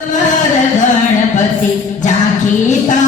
ગણપતિ ઝાંખી તા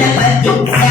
பத்தி